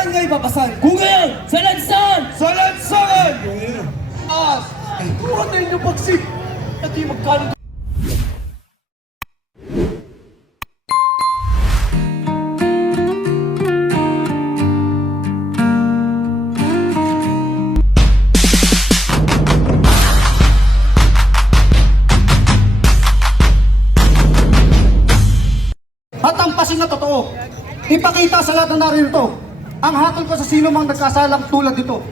kanya'y babasan. Kung ngayon, sa lansan! Sa lansangan! As! Hotel niyo pagsik! At di magkano At ang pasin na totoo, ipakita sa lahat ng naririto ang hatol ko sa sino mang nagkasalang tulad nito.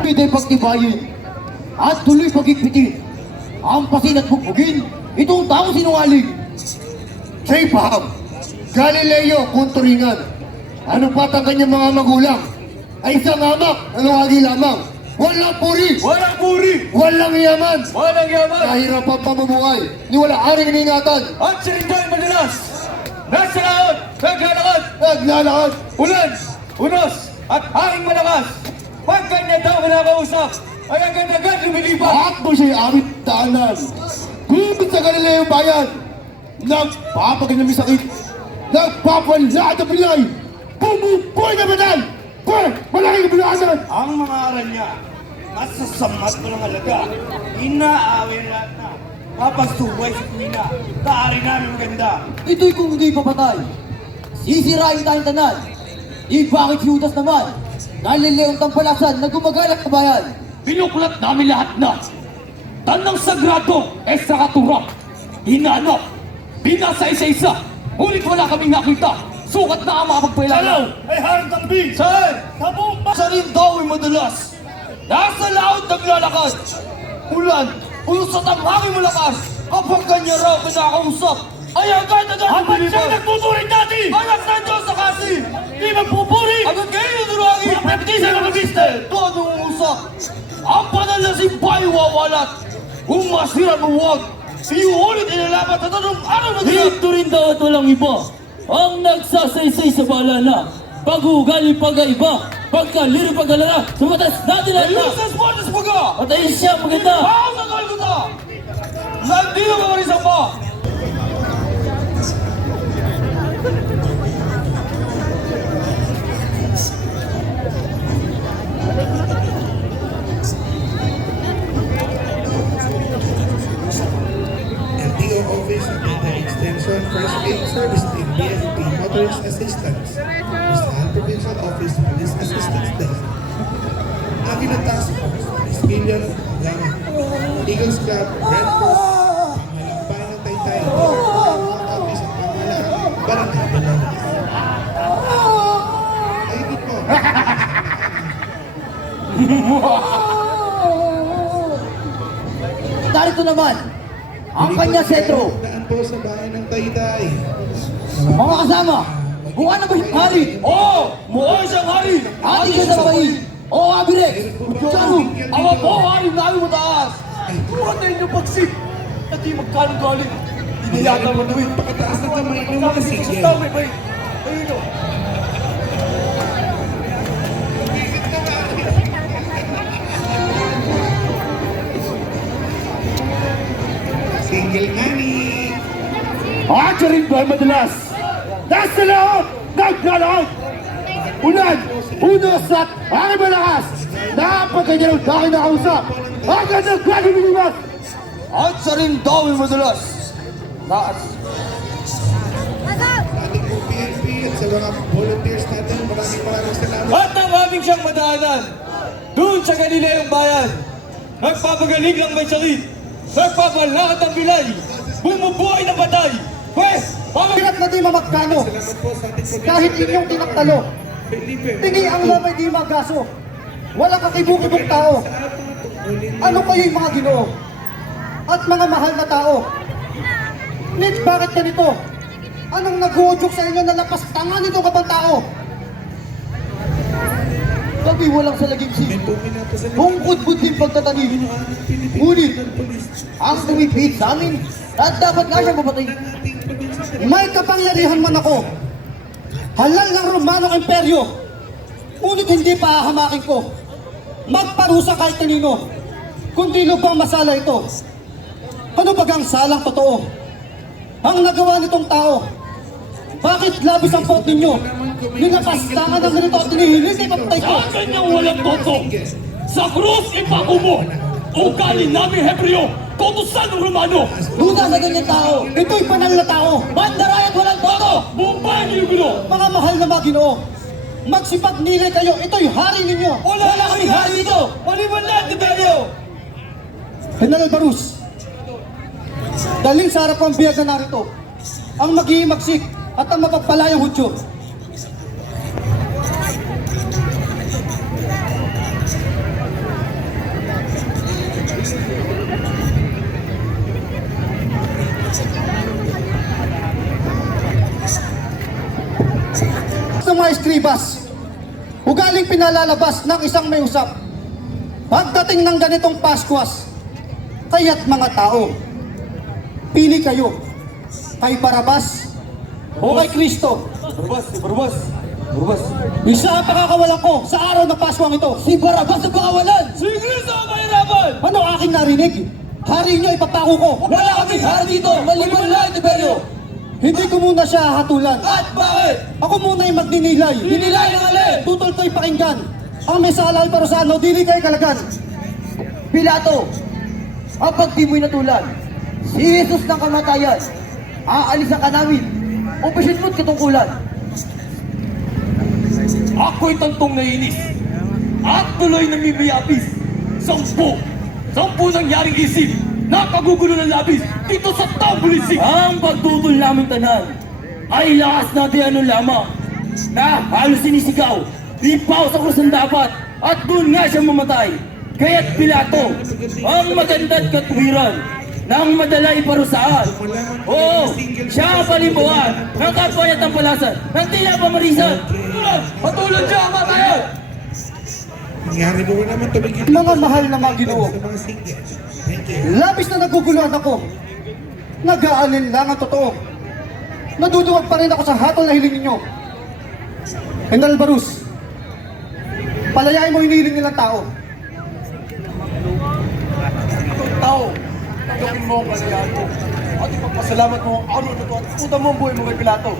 Pwede pagtibayin at tuloy pagigpitin ang pasin at bubugin itong taong sinungaling. Abraham, Galileo kung turingan. Ano pat ang kanyang mga magulang? Ay isang amak na luwagi lamang. Walang puri, Walang puri! walang yaman. Walang yaman! Kahirap ang pamumuhay, ni wala aring iningatan. At si Rindoy madalas! Nasa laot! Naglalakad! Naglalakad, Ulan! Unos! At hanging malakas! Pag kanya daw kinakausap, ay agad-agad lumilipat! at mo siya'y aming daanan. Gumit sa Galileo bayan, nagpapaganami sakit, nagpapala na bilay, bumuboy na banal, per malaking kabulaanan. Ang mga aral niya, masasamat ko ng alaga. Inaawin lahat na. Papasuway si Kuina. Taari namin maganda. Ito'y kung hindi papatay. Sisirain tayong tanan. Di bakit Judas naman? Nalileong tampalasan na gumagalak sa bayan. Binuklat namin lahat na Tanang sagrado e sa katurang Hinanap Binasa isa-isa Ngunit wala kaming nakita Sukat na ang mga pagpailala Ay harang tambi! Saan? Sa buong ba- Sa rin daw ay madalas. Nasa laot naglalakad. Ulan, ulusot ang hangin malakas. Kapag kanya raw kinakausap, ay agad-agad Habang siya lumilipas. nagtuturing dati! Anak ng Diyos sa kasi! Di magpupuri! Agad kayo nunuragi! Mapaptisa na mabiste! Todo ang usap. Ang banal na simpay wawalat. Kung masira mo huwag, iuulit inalapat at anong araw na ganap. Dito rin daw at walang iba. Ang nagsasaysay sa balana. Pag-uugali pag-iba. Pagkaliri pag-alala. Sa batas natin lahat na. Sa sports baga! At ayun siya maganda. Ako sa kalkuta! Nandito ka rin sa pa! Assistance Rizal Provincial Office Police Assistance Desk ang task force Million Gama Eagles Club Red Cross Pangalampay ng Taytay Office of Pamahalaan Barangay Balawas Ay, good po. Narito naman. Ang kanya sentro. Daan po sa bayan ng Taytay Mga kasama. Ba yung hari? Oo! Mukha siyang hari! Ati siya sa bayi. O abirek. Kutsaro. Ako po, hari namin mataas! Hotel niyo pagsik! At di magkano galing? Hindi yata manuwin. Pakataas ng kamay ng mga Sa sige bay! Ayun o! Single money At siya rin ba madalas Nasa laot Naglalakad Ulan Unos at ang malakas ng dahil na kausap Agad na gagawin bilimas At sa rin daw ay madalas. Taas. ating po PNP at sa mga volunteers natin. Maraming maraming salamat. At ang aming siyang madaanan, doon sa Galileong bayan, nagpapagaling lang may sakit, nagpapalakad ng bilay, bumubuhay ng patay. Pwes. Hirap na di mamagkano, kahit inyong tinaktalo. Tingi ang lamay di magaso. Walang kakibukibong tao. Ano kayo'y mga ginoo? At mga mahal na tao? Nit, bakit ganito? Anong nag-uudyok sa inyo na lapastangan nito kapang tao? Kami walang salagimsi. Po, minapasalit Bungkod buding pagtatanim. ang Ngunit, ang tumipid sa amin at dapat nga siya mapatay. May kapangyarihan man ako. Halal ng Romano Imperyo. Ngunit hindi pa hahamakin ko. magparusa kahit kanino. Kundi lubang masala ito. Ano bagang salang totoo? Ang nagawa nitong tao. Bakit labis ang pot ninyo? Ninapastangan ng ganito at tinihiling kay papatay ko. Sa kanyang walang toto, sa krus ipako mo, ugali namin Hebreo, kotusan ng Romano, Duda sa ganyan tao. Ito'y banal na tao. Bandaray at walang toto. bumbay niyo gulo, Mga mahal na mga ginoo. Magsipagnilay kayo. Ito'y hari ninyo. Wala, Wala kami hari dito. Maliban na, Tiberio! General Barus, daling sa harap ng biyag na narito, ang maghihimagsik at ang mapagpalayang hudyo. Mga eskribas, ugaling pinalalabas ng isang may usap. Pagdating ng ganitong Paskwas, kaya't mga tao, pili kayo kay Barabas o kay Kristo. Barubas, si Barubas. Barubas. Isa ang pakakawalan ko sa araw ng Paskwang ito. Si Barabas ang pakawalan! Si Cristo ang mahirapan! Ano aking narinig? Hari niyo ipapako ko. Wala kaming hari dito! Maliban na, Tiberio! Hindi ko muna siya hatulan. At bakit? Ako muna yung magdinilay. Dinilay ng alin? Tutol ko'y pakinggan. Ang may salay para sa ano, dili kay kalagan. Pilato, kapag di mo'y natulan, si Jesus ng kamatayan, aalis ka namin. Operasyon mo't katungkulan. ako'y tantong nainis, at tuloy namimiyapis. Sampu, sampu nangyaring isip, nakagugulo ng labis, dito sa tambulisik. Ang pagtutol namin tanan, ay lakas natin ano lamang, na halos sinisigaw, di pa sa krus ng dapat, at doon nga siya mamatay. Kaya't Pilato, ang maganda at katwiran, nang madala iparusaan. Oo, siya ang palimbuhan ng kapwa niya tampalasan, ng tila pamarisan. Tulad, patulad siya ang matayan! Nangyari mo naman tumigil Mga mahal na mga ginoo. Labis na naguguluhan ako. Nag-aalin lang ang totoo. Naduduwag pa rin ako sa hatol na hiling ninyo. General Barus, palayain mo hinihiling nilang tao. Tao, tanggapin mo ang kalayahan ko. At ipagpasalamat mo ang ano na to at utang mo ang buhay mo kay Pilato.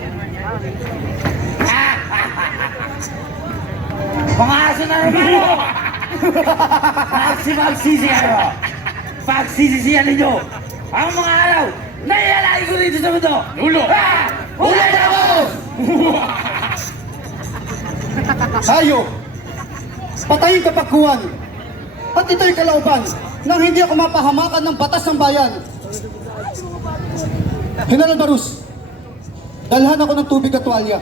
Mga aso na Romano! Magsi magsisiyan mo! Pagsisisiyan ninyo ang mga araw na ilalagay ko dito sa mundo! Ulo! Ah! Ulay na ako! Hayo! Patayin kapagkuhan! At ito'y kalauban nang hindi ako mapahamakan ng batas ng bayan. General Barus, dalhan ako ng tubig at tuwalya.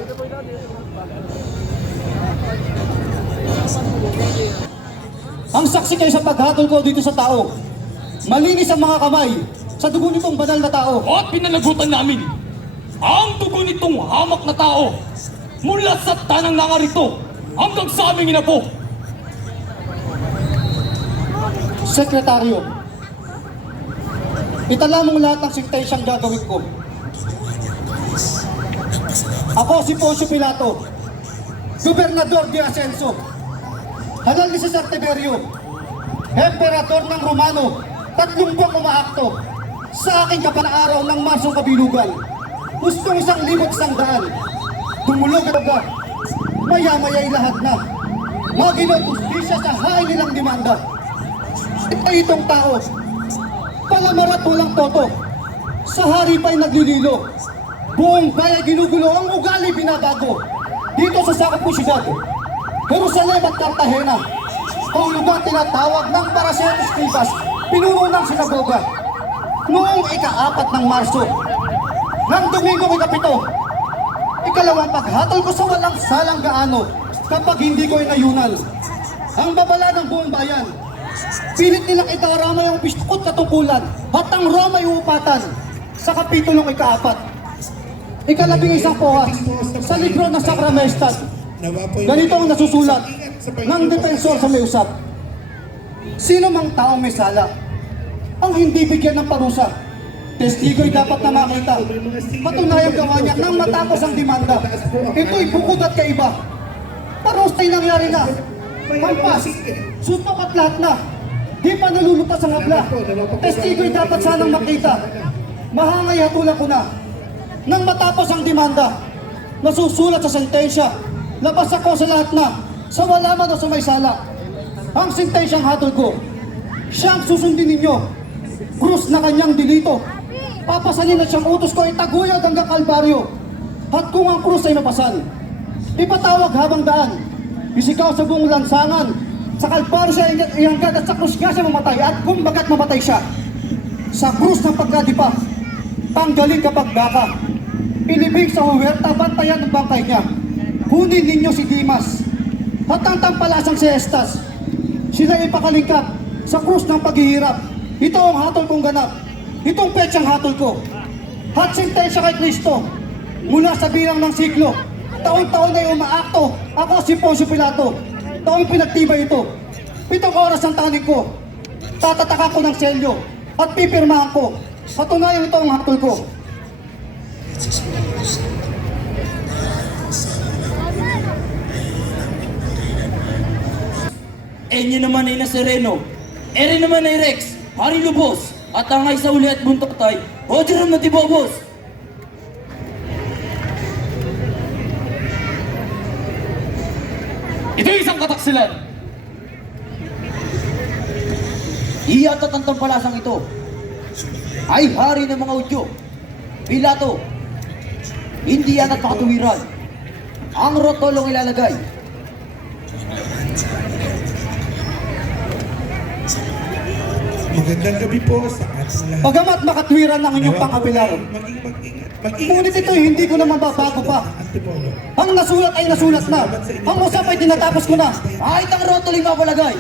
Ang saksi kayo sa paghatol ko dito sa tao. Malinis ang mga kamay sa dugo nitong banal na tao. At pinalagutan namin ang dugo nitong hamak na tao mula sa tanang nangarito hanggang sa aming inapo. Sekretaryo, itala mong lahat ng sintensyang gagawin ko. Ako si Poncio Pilato, Gobernador de Ascenso, halal ni Cesar Tiberio, Emperador ng Romano, tatlong buwang umaakto sa aking kapanaaraw ng Marsong Kabilugan. Gustong isang limot isang daan. Tumulog at agad. Maya-maya'y lahat na. Maginot justisya sa hain nilang demanda. Ito itong tao. Palamarat walang toto. Sa hari pa'y naglililo. Buong kaya ginugulo ang ugali binabago. Dito sa sakop ko siyudad. Jerusalem at Cartagena. Ang lugar tinatawag ng Parasyon Escribas. Pinuno ng sinagoga. Noong ika-apat ng Marso. Ng Domingo ikapito. Ikalawang paghatol ko sa walang salang gaano kapag hindi ko inayunan. Ang babala ng buong bayan. Pilit nilang itaramay ang pistukot katungkulan at ang Roma ay uupatan sa kapitulong ikaapat. Ikalabing isang pohat sa libro ng Sacramestad. Ganito ang nasusulat ng defensor sa may usap. Sino mang taong may sala ang hindi bigyan ng parusa? Testigo'y dapat na makita. Patunayang gawa niya nang matapos ang demanda. Ito'y bukod at kaiba. Parustay nangyari na. Hampas, suntok at lahat na. Di pa nalulutas ang habla. Testigo'y dapat sanang makita. Mahangay hatulan ko na. Nang matapos ang demanda, nasusulat sa sentensya, labas ako sa lahat na, sa wala man o sa may sala. Ang sentensyang hatol ko, siyang susundin ninyo. Krus na kanyang dilito. Papasanin at siyang utos ko itaguyod hanggang kalbaryo. At kung ang krus ay mapasan, ipatawag habang daan. Isikaw sa buong lansangan. Sa kalbaryo siya iangkat at sa krus nga siya mamatay. At kung bagat mamatay siya, sa krus ng pagkadipa, tanggalin kapag baka. Ilibig sa huwerta, bantayan ang bangkay niya. Kunin ninyo si Dimas. At ang tampalasang si Estas. Sila ipakalingkap sa krus ng paghihirap. Ito ang hatol kong ganap. Itong petsang hatol ko. At sentensya kay Kristo. Mula sa bilang ng siklo. Taon-taon ay umaakto. Ako si Poncio Pilato. Taong pinagtibay ito. Pitong oras ang tanig ko. Tatatakan ko ng selyo. At pipirmahan ko. Patunayan ito ang hatol ko. Enyo naman ay Nazareno. Ere naman ay Rex, Hari Lubos, at angay sa uli at buntok tay, o Jerome na Tibobos. Ito isang kataksilan. Iyatat ang tampalasang ito ay hari ng mga udyo. Pilato, hindi yan at makatuwiran. Ang rotolong ilalagay. Magandang gabi po sa ating lahat. Bagamat makatwiran ang inyong pangapilar. Maging mag-ingat. Mag-ingat Ngunit ito hindi ko naman babago pa. Ang nasulat ay nasulat na. Ang usap ay tinatapos ko na. Kahit ang rotoling mapalagay.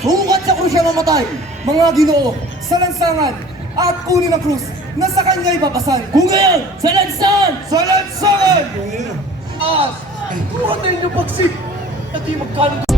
Sukat sa krus siya mamatay. Mga ginoo, sa lansangan, at kunin ang krus na sa kanya ipapasan. Kung ngayon, sa lansan! Sa lansangan! Ngayon, As! Tuwan na inyong pagsik! At di magkano